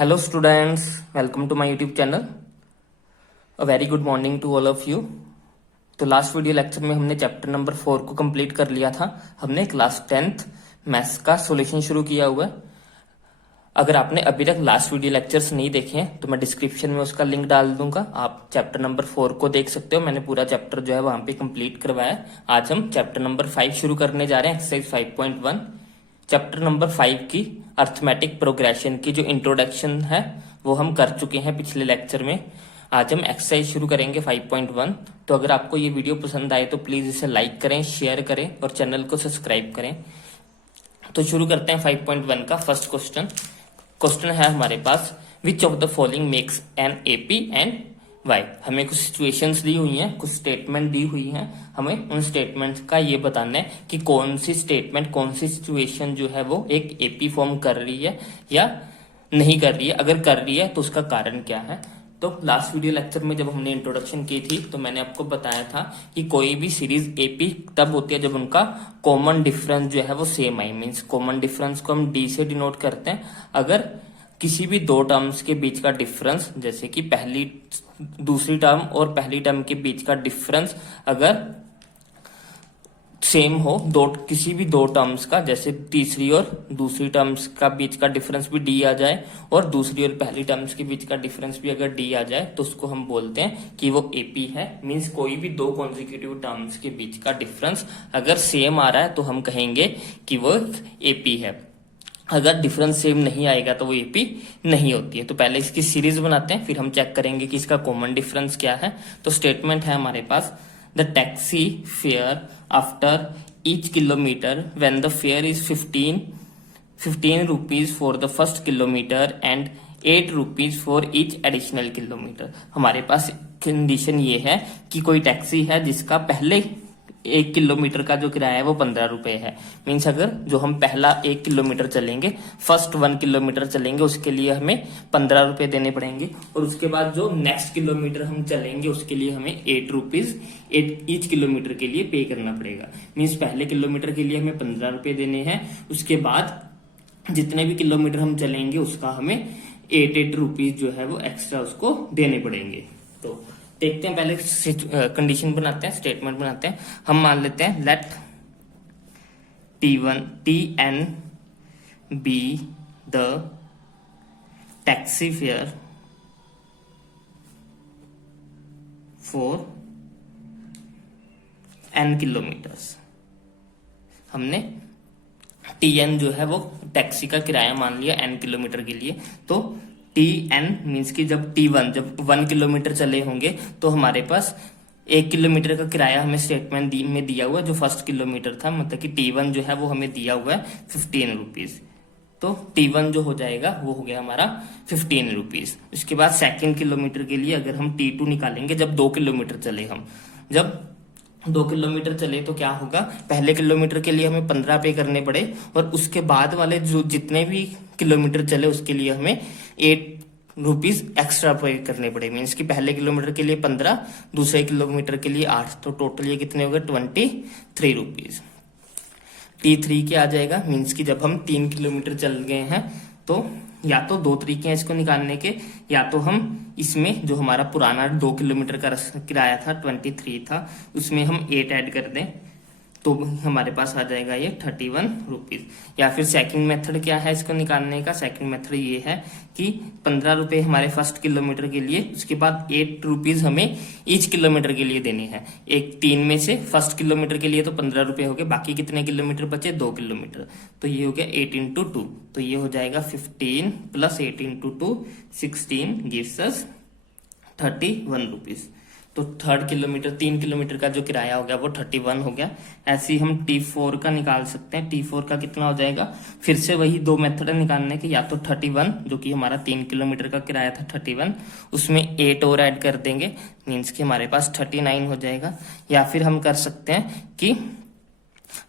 Hello students, welcome to my YouTube channel. A very good morning to all of you. तो last video lecture में हमने chapter number 4 को complete कर लिया था। हमने क्लास 10th मैथ्स का सॉल्यूशन शुरू किया हुआ है। अगर आपने अभी तक लास्ट वीडियो लेक्चर्स नहीं देखे हैं तो मैं डिस्क्रिप्शन में उसका लिंक डाल दूंगा, आप चैप्टर नंबर 4 को देख सकते हो। मैंने पूरा चैप्टर जो है वहां पे कंप्लीट करवाया। आज हम चैप्टर नंबर 5 शुरू करने जा रहे हैं, एक्सरसाइज 5.1। चैप्टर नंबर 5 की अर्थमेटिक प्रोग्रेशन की जो इंट्रोडक्शन है वो हम कर चुके हैं पिछले लेक्चर में। आज हम एक्सरसाइज शुरू करेंगे 5.1। तो अगर आपको ये वीडियो पसंद आए तो प्लीज इसे लाइक करें, शेयर करें और चैनल को सब्सक्राइब करें। तो शुरू करते हैं 5.1 का फर्स्ट क्वेश्चन। क्वेश्चन है हमारे पास, which of the following makes an AP and why. हमें कुछ सिचुएशंस दी हुई हैं, कुछ स्टेटमेंट दी हुई हैं, हमें उन स्टेटमेंट्स का ये बताना है कि कौन सी स्टेटमेंट, कौन सी सिचुएशन जो है वो एक एपी फॉर्म कर रही है या नहीं कर रही है। अगर कर रही है तो उसका कारण क्या है। तो लास्ट वीडियो लेक्चर में जब हमने इंट्रोडक्शन की थी तो मैंने आपको बताया था कि कोई भी सीरीज एपी तब होती है जब उनका कॉमन डिफरेंस जो है वो सेम आई। मीन्स कॉमन डिफरेंस को हम डी से डिनोट करते हैं। अगर किसी भी दो टर्म्स के बीच का डिफरेंस, जैसे कि दूसरी टर्म और पहली टर्म के बीच का डिफरेंस अगर सेम हो, किसी भी दो टर्म्स का, जैसे तीसरी और दूसरी टर्म्स का बीच का डिफरेंस भी डी आ जाए और दूसरी और पहली टर्म्स के बीच का डिफरेंस भी अगर डी आ जाए तो उसको हम बोलते हैं कि वो एपी है। मींस कोई भी दो कॉन्जिक्यूटिव टर्म्स के बीच का डिफरेंस अगर सेम आ रहा है तो हम कहेंगे कि वो एपी है। अगर डिफरेंस सेम नहीं आएगा तो वो एपी नहीं होती है। तो पहले इसकी सीरीज बनाते हैं, फिर हम चेक करेंगे कि इसका कॉमन डिफरेंस क्या है। तो स्टेटमेंट है हमारे पास, the taxi fare after each kilometre when the fare is 15 rupees for the first kilometre and 8 rupees for each additional kilometre. हमारे पास कंडीशन ये है कि कोई टैक्सी है जिसका पहले 1 किलोमीटर का जो किराया है वो 15 रुपए है। मीन्स अगर जो हम पहला 1 किलोमीटर चलेंगे, फर्स्ट 1 किलोमीटर चलेंगे, उसके लिए हमें 15 रुपए देने पड़ेंगे। और उसके बाद जो नेक्स्ट किलोमीटर हम चलेंगे उसके लिए हमें 8 रुपीज ईच किलोमीटर के लिए पे करना पड़ेगा। मीन्स पहले किलोमीटर के लिए हमें 15 रुपए देने हैं, उसके बाद जितने भी किलोमीटर हम चलेंगे उसका हमें 8 रुपीज जो है वो एक्स्ट्रा उसको देने पड़ेंगे। तो देखते हैं, पहले कंडीशन बनाते हैं, स्टेटमेंट बनाते हैं। हम मान लेते हैं let Tn be the taxi fare for n kilometres. हमने Tn जो है वो टैक्सी का किराया मान लिया n किलोमीटर के लिए। तो Tn मीन्स कि जब T1 जब 1 किलोमीटर चले होंगे तो हमारे पास 1 किलोमीटर का किराया हमें स्टेटमेंट में दिया हुआ है जो फर्स्ट किलोमीटर था, मतलब कि T1 जो है वो हमें दिया हुआ है 15 रुपीज। तो T1 जो हो जाएगा वो हो गया हमारा 15 रुपीज। उसके बाद सेकेंड किलोमीटर के लिए अगर हम T2 निकालेंगे, जब 2 किलोमीटर चले, हम जब 2 किलोमीटर चले तो क्या होगा, पहले किलोमीटर के लिए हमें 15 पे करने पड़े और उसके बाद वाले जो जितने भी किलोमीटर चले उसके लिए हमें 8 रुपीज एक्स्ट्रा पे करने पड़े। मीन्स कि पहले किलोमीटर के लिए 15, दूसरे किलोमीटर के लिए 8, तो टोटल ये कितने हो गए 23 रुपीज। T3 क्या आ जाएगा, मीन्स कि जब हम 3 किलोमीटर चल गए हैं तो या तो 2 तरीके हैं इसको निकालने के, या तो हम इसमें जो हमारा पुराना 2 किलोमीटर का किराया था 23 था, उसमें हम 8 ऐड कर दें तो हमारे पास आ जाएगा ये 31 रुपीज। या फिर सेकंड मेथड क्या है इसको निकालने का, सेकंड मेथड ये है कि 15 रुपए हमारे फर्स्ट किलोमीटर के लिए, उसके बाद 8 रुपीज हमें ईच किलोमीटर के लिए देने हैं। एक 3 में से फर्स्ट किलोमीटर के लिए तो 15 रुपए हो गए, बाकी कितने किलोमीटर बचे, 2 किलोमीटर, तो ये हो गया 8 इंटू 2, तो ये हो जाएगा 15 plus 8 into 2 16 gives us 31 rupees. तो थर्ड किलोमीटर 3 किलोमीटर का जो किराया हो गया वो 31 हो गया। ऐसे ही हम T4 का निकाल सकते हैं। T4 का कितना हो जाएगा, फिर से वही 2 मेथड निकालने के, या तो 31 जो कि हमारा 3 किलोमीटर का किराया था 31, उसमें 8 और ऐड कर देंगे, मीन्स कि हमारे पास 39 हो जाएगा। या फिर हम कर सकते हैं कि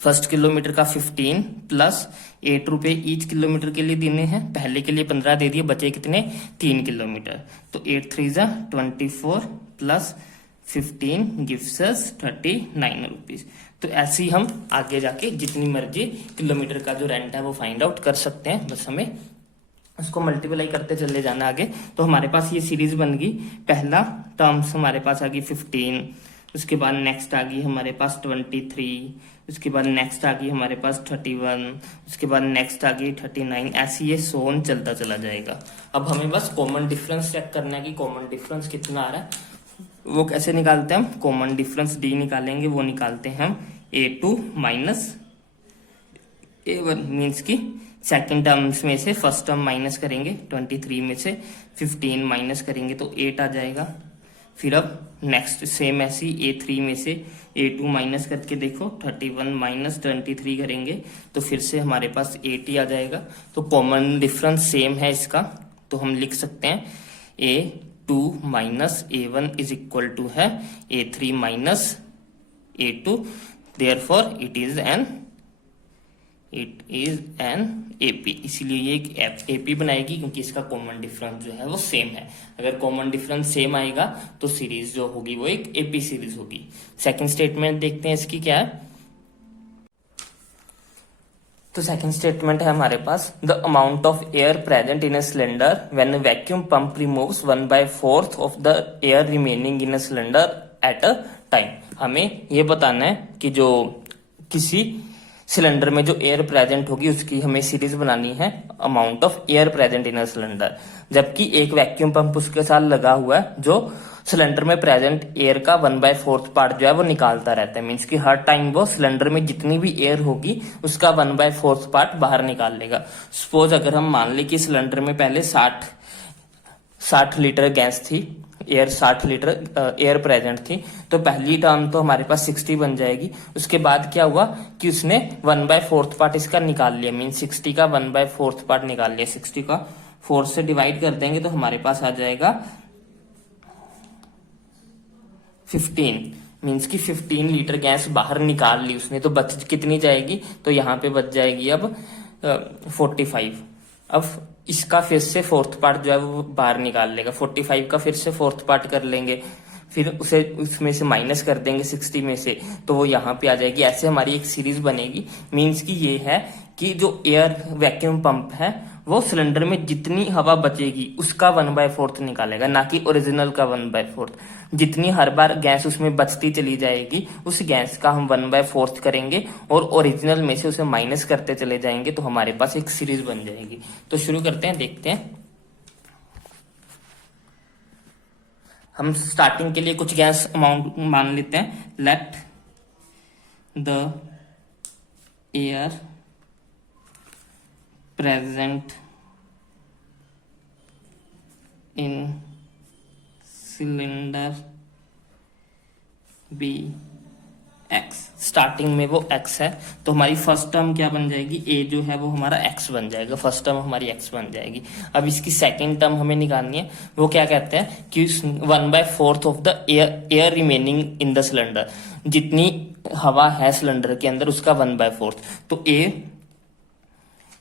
फर्स्ट किलोमीटर का 15 प्लस 8 रुपए ईच किलोमीटर के लिए देने हैं, पहले के लिए 15 दे दिए, बचे कितने 3 किलोमीटर, तो 8 3 जा 24 प्लस 15 गिव्स अस 39 रुपीज। तो ऐसे ही हम आगे जाके जितनी मर्जी किलोमीटर का जो रेंट है वो फाइंड आउट कर सकते हैं। बस हमें उसको मल्टीप्लाई करते चले जाना आगे, तो हमारे पास ये सीरीज बन गई। पहला टर्म्स हमारे पास आ गई 15, उसके बाद नेक्स्ट आ गई हमारे पास 23, उसके बाद नेक्स्ट आ गई हमारे पास 31, उसके बाद नेक्स्ट आ गई 39, ऐसे ये सोन चलता चला जाएगा। अब हमें बस कॉमन डिफरेंस चेक करना है कि कॉमन डिफरेंस कितना आ रहा है। वो कैसे निकालते हैं हम? कॉमन डिफरेंस डी निकालेंगे, वो निकालते हैं हम A2 माइनस A1, मीन्स की सेकेंड टर्म्स में से फर्स्ट टर्म माइनस करेंगे, 23 में से 15 माइनस करेंगे तो 8 आ जाएगा। फिर अब नेक्स्ट सेम ऐसी A3 में से A2 माइनस करके देखो, 31 माइनस 23 करेंगे तो फिर से हमारे पास 8 ही आ जाएगा। तो कॉमन डिफरेंस सेम है इसका, तो हम लिख सकते हैं A2 minus A1 is equal to है A3 minus A2, therefore it is an AP। इसलिए ये एक AP बनाएगी क्योंकि इसका कॉमन डिफरेंस जो है वो सेम है। अगर कॉमन डिफरेंस सेम आएगा तो सीरीज जो होगी वो एक AP सीरीज होगी। सेकंड स्टेटमेंट देखते हैं इसकी क्या है। तो सेकंड स्टेटमेंट है हमारे पास, the amount of air present in a cylinder when vacuum pump removes 1/4 of the air remaining in a cylinder at a time. हमें ये बताना है कि जो किसी सिलेंडर में जो एयर प्रेजेंट होगी उसकी हमें सीरीज बनानी है, amount of air present in a cylinder, जबकि एक वैक्यूम पंप उसके साथ लगा हुआ है जो सिलेंडर में प्रेजेंट एयर का 1/4 पार्ट जो है वो निकालता रहता है। मीन्स कि हर टाइम वो सिलेंडर में जितनी भी एयर होगी उसका 1/4 पार्ट बाहर निकाल लेगा। सपोज अगर हम मान ले कि सिलेंडर में पहले 60 लीटर गैस थी, एयर 60 लीटर एयर प्रेजेंट थी, तो पहली टर्म तो हमारे पास 60 बन जाएगी। उसके बाद क्या हुआ कि उसने 1/4 पार्ट इसका निकाल लिया, मीन 60 का 1/4 पार्ट निकाल लिया। 60 का 4 से डिवाइड कर देंगे तो हमारे पास आ जाएगा 15, मीन्स की 15 लीटर गैस बाहर निकाल ली उसने। तो बच कितनी जाएगी? तो यहाँ पे बच जाएगी अब 45। अब इसका फिर से फोर्थ पार्ट जो है वो बाहर निकाल लेगा, 45 का फिर से फोर्थ पार्ट कर लेंगे, फिर उसे उसमें से माइनस कर देंगे 60 में से, तो वो यहाँ पे आ जाएगी। ऐसे हमारी एक सीरीज बनेगी। मीन्स की ये है कि जो एयर वैक्यूम पंप है वो सिलेंडर में जितनी हवा बचेगी उसका 1/4 निकालेगा, ना कि ओरिजिनल का 1/4। जितनी हर बार गैस उसमें बचती चली जाएगी उस गैस का हम 1/4 करेंगे और ओरिजिनल में से उसे माइनस करते चले जाएंगे, तो हमारे पास एक सीरीज बन जाएगी। तो शुरू करते हैं, देखते हैं। हम स्टार्टिंग के लिए कुछ गैस अमाउंट मान लेते हैं। Let the air present in cylinder be x। Starting में वो x है तो हमारी फर्स्ट टर्म क्या बन जाएगी? a जो है वो हमारा x बन जाएगा, फर्स्ट टर्म हमारी x बन जाएगी। अब इसकी सेकेंड टर्म हमें निकालनी है। वो क्या कहते हैं कि 1/4 of the air remaining in the cylinder, जितनी हवा है सिलेंडर के अंदर उसका 1/4। तो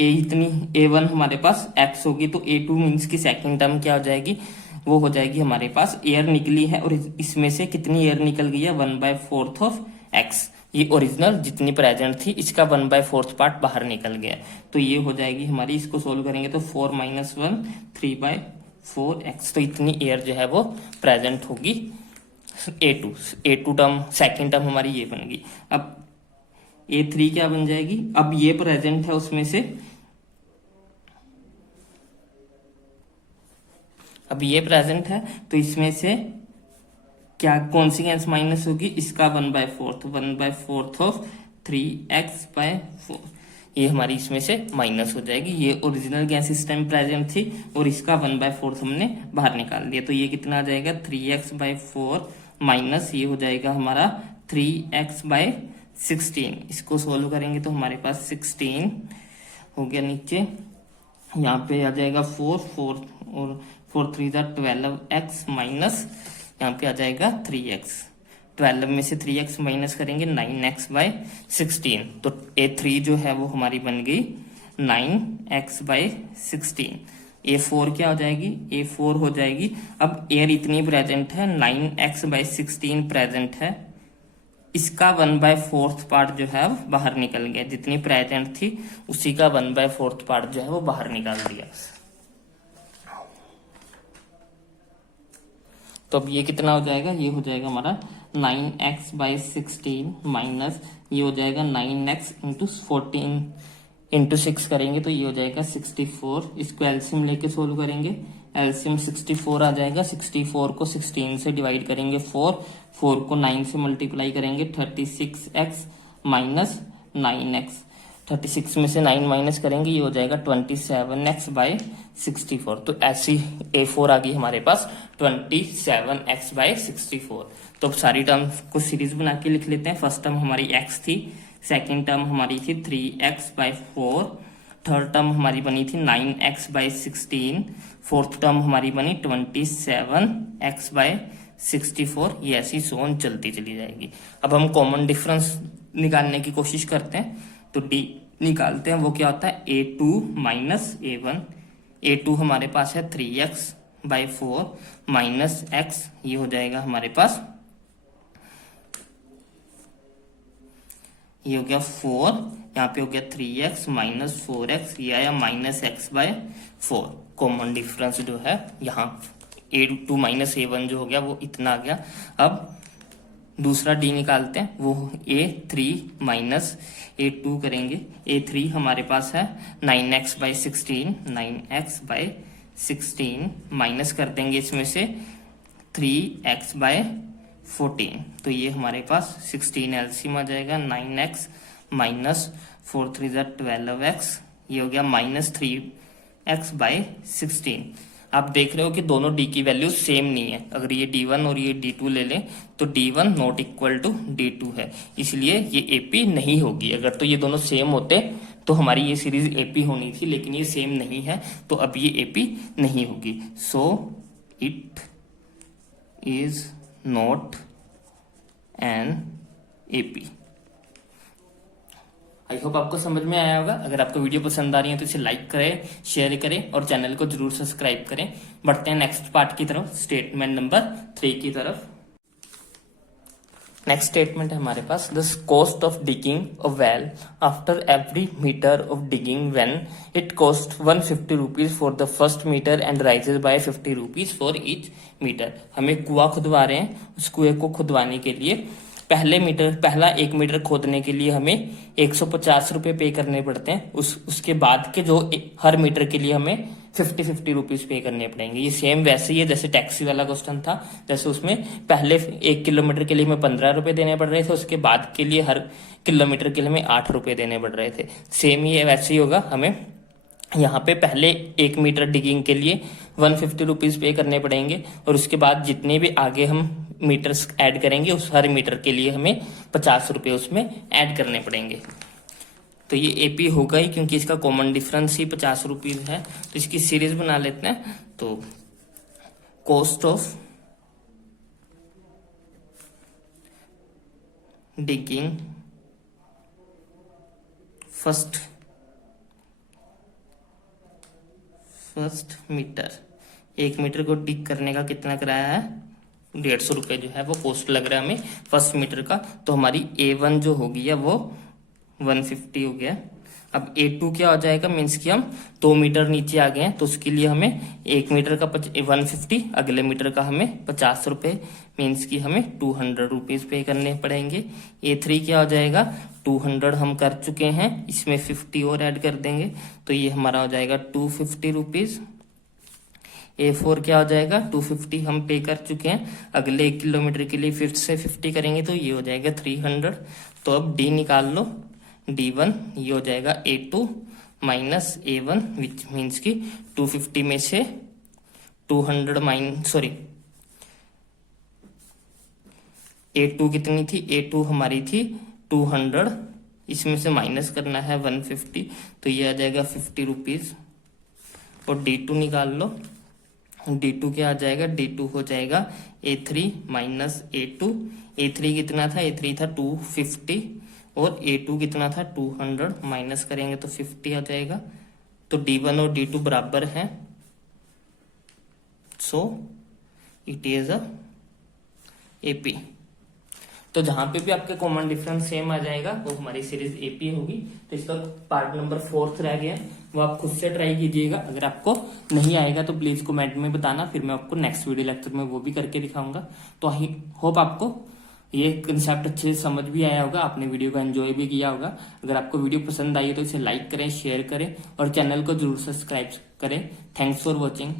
इतनी A1 हमारे पास x होगी, तो A2 मीन्स की सेकेंड टर्म क्या हो जाएगी? वो हो जाएगी हमारे पास एयर निकली है और इसमें से कितनी एयर निकल गई है? 1/4 ऑफ x। ये ओरिजिनल जितनी प्रेजेंट थी इसका 1/4 पार्ट बाहर निकल गया, तो ये हो जाएगी हमारी। इसको सोल्व करेंगे तो 4 - 1 3/4x। तो इतनी एयर जो है वो प्रेजेंट होगी A2 टर्म, सेकेंड टर्म हमारी ये बन गई। अब A3 क्या बन जाएगी? अब ये प्रेजेंट है उसमें से, अब ये प्रेजेंट है तो इसमें से क्या कौन सी गैस माइनस होगी? इसका 1/4 ऑफ 3x/4, ये हमारी इसमें से माइनस हो जाएगी। ये ओरिजिनल गैस इस टाइम प्रेजेंट थी और इसका 1/4 हमने बाहर निकाल दिया, तो ये कितना आ जाएगा? 3x/4 माइनस ये हो जाएगा हमारा 3x/16। इसको सोल्व करेंगे तो हमारे पास 16 हो गया नीचे, यहाँ पे आ जाएगा 4 और 4 3 12x माइनस यहाँ पे आ जाएगा 3x। 12 में से 3x माइनस करेंगे 9x/16, तो A3 जो है वो हमारी बन गई 9x/16। A4 क्या हो जाएगी? A4 हो जाएगी, अब एयर इतनी प्रेजेंट है, 9x/16 प्रेजेंट है, इसका 1/4 पार्ट जो है बाहर निकल गया, जितनी प्रेजेंट थी उसी का 1/4 पार्ट जो है वो बाहर निकाल दिया। तो अब ये कितना हो जाएगा, ये हो जाएगा हमारा 9x/16 माइनस ये हो जाएगा 9x इंटू 14 इंटू 6 करेंगे तो ये हो जाएगा 64। इसको एलसीएम लेके सोल्व करेंगे, एलसीएम 64 आ जाएगा। 64 को 16 से डिवाइड करेंगे 4 को 9 से मल्टीप्लाई करेंगे 36x माइनस 9x। 36 में से 9 माइनस करेंगे ये हो जाएगा 27x/64। तो ऐसी A4 आ गई हमारे पास 27x/64। तो अब सारी टर्म को सीरीज बना के लिख लेते हैं। फर्स्ट टर्म हमारी x थी, सेकेंड टर्म हमारी थी 3x/4, थर्ड टर्म हमारी बनी थी 9x/16, फोर्थ टर्म हमारी बनी 27x/64। ये ऐसी सोन चलती चली जाएगी। अब हम कॉमन डिफरेंस निकालने की कोशिश करते हैं, तो डी निकालते हैं। वो क्या होता है, A2 माइनस A1। A2 हमारे पास है 3x/4 माइनस x, ये हो जाएगा हमारे पास, ये हो गया 4, यहाँ पे हो गया 3x माइनस 4x, ये आया माइनस x/4। कॉमन डिफरेंस जो है यहाँ A2 माइनस A1 जो हो गया वो इतना आ गया। अब दूसरा डी निकालते हैं, वो A3 माइनस A2 करेंगे। A3 हमारे पास है 9x/16, 9x/16 माइनस कर देंगे इसमें से 3x/14, तो ये हमारे पास 16 एलसीएम आ जाएगा। 9x माइनस 4 3 12x, ये हो गया माइनस 3x/16। आप देख रहे हो कि दोनों डी की वैल्यू सेम नहीं है। अगर ये D1 और ये D2 ले लें तो D1 not equal to D2 है, इसलिए ये AP नहीं होगी। अगर तो ये दोनों सेम होते तो हमारी ये सीरीज AP होनी थी, लेकिन ये सेम नहीं है तो अब ये AP नहीं होगी। So it is not an AP। I hope आपको समझ में आया होगा। अगर आपको वीडियो पसंद आ रही है तो इसे लाइक करें, शेयर करें और चैनल को जरूर सब्सक्राइब करें। बढ़ते हैं नेक्स्ट पार्ट की तरफ, स्टेटमेंट नंबर 3 की तरफ। नेक्स्ट स्टेटमेंट है हमारे पास, the cost of digging a well after every metre of digging when it cost 150 rupees for the first metre and rises by 50 rupees for each metre. हमें कुआं खुदवा रहे हैं, उस कुएं को खुदवाने के लिए पहला 1 मीटर खोदने के लिए हमें 150 रुपए पे करने पड़ते हैं। उसके बाद के जो हर मीटर के लिए हमें 50 रुपीज पे करने पड़ेंगे। ये सेम वैसे ही है जैसे टैक्सी वाला क्वेश्चन था, जैसे उसमें पहले 1 किलोमीटर के लिए हमें 15 रुपए देने पड़ रहे थे, उसके बाद के लिए हर किलोमीटर के लिए हमें 8 रुपए देने पड़ रहे थे। सेम ही वैसे ही होगा, हमें यहाँ पे पहले 1 मीटर डिगिंग के लिए 150 रुपीज पे करने पड़ेंगे और उसके बाद जितने भी आगे हम मीटर्स ऐड करेंगे उस हर मीटर के लिए हमें 50 रुपए उसमें ऐड करने पड़ेंगे। तो ये एपी होगा ही क्योंकि इसका कॉमन डिफरेंस ही 50 रुपीज है। तो इसकी सीरीज बना लेते हैं। तो cost of digging first metre, 1 metre को डिग करने का कितना किराया है, 150 रुपए जो है वो कॉस्ट लग रहा है हमें फर्स्ट मीटर का। तो हमारी A1 जो होगी है वो 150 हो गया। अब A2 क्या हो जाएगा, मीन्स कि हम 2 मीटर नीचे आ गए हैं तो उसके लिए हमें 1 मीटर का 150, अगले मीटर का हमें 50 रुपए, मीन्स कि हमें 200 रुपीज पे करने पड़ेंगे। A3 क्या हो जाएगा, 200 हम कर चुके हैं, इसमें 50 और ऐड कर देंगे तो ये हमारा हो जाएगा 250 रुपीज। A4 क्या हो जाएगा, 250 हम पे कर चुके हैं, अगले 1 किलोमीटर के लिए फिर से 50 करेंगे तो ये हो जाएगा 300। तो अब D निकाल लो, D1 ये हो जाएगा A2 minus A1 which means की 250 में से 200 A2 कितनी थी, A2 हमारी थी 200, इसमें से माइनस करना है 150 तो ये आ जाएगा 50 रुपीज। और D2 निकाल लो, D2 क्या आ जाएगा, D2 हो जाएगा A3 माइनस A2। A3 कितना था, A3 था 250 और A2 कितना था 200, माइनस करेंगे तो 50 आ जाएगा। तो D1 और D2 बराबर हैं, so it is a AP। तो जहां पे भी आपके कॉमन डिफरेंस सेम आ जाएगा वो हमारी सीरीज AP होगी। तो इसका पार्ट नंबर 4 रह गया। वो आप खुद से ट्राई कीजिएगा। अगर आपको नहीं आएगा तो प्लीज कमेंट में बताना, फिर मैं आपको नेक्स्ट वीडियो लेक्चर में वो भी करके दिखाऊंगा। तो आई होप आपको ये कंसेप्ट अच्छे से समझ भी आया होगा, आपने वीडियो को एंजॉय भी किया होगा। अगर आपको वीडियो पसंद आई है तो इसे लाइक करें, शेयर करें और चैनल को जरूर सब्सक्राइब करें। Thanks for watching.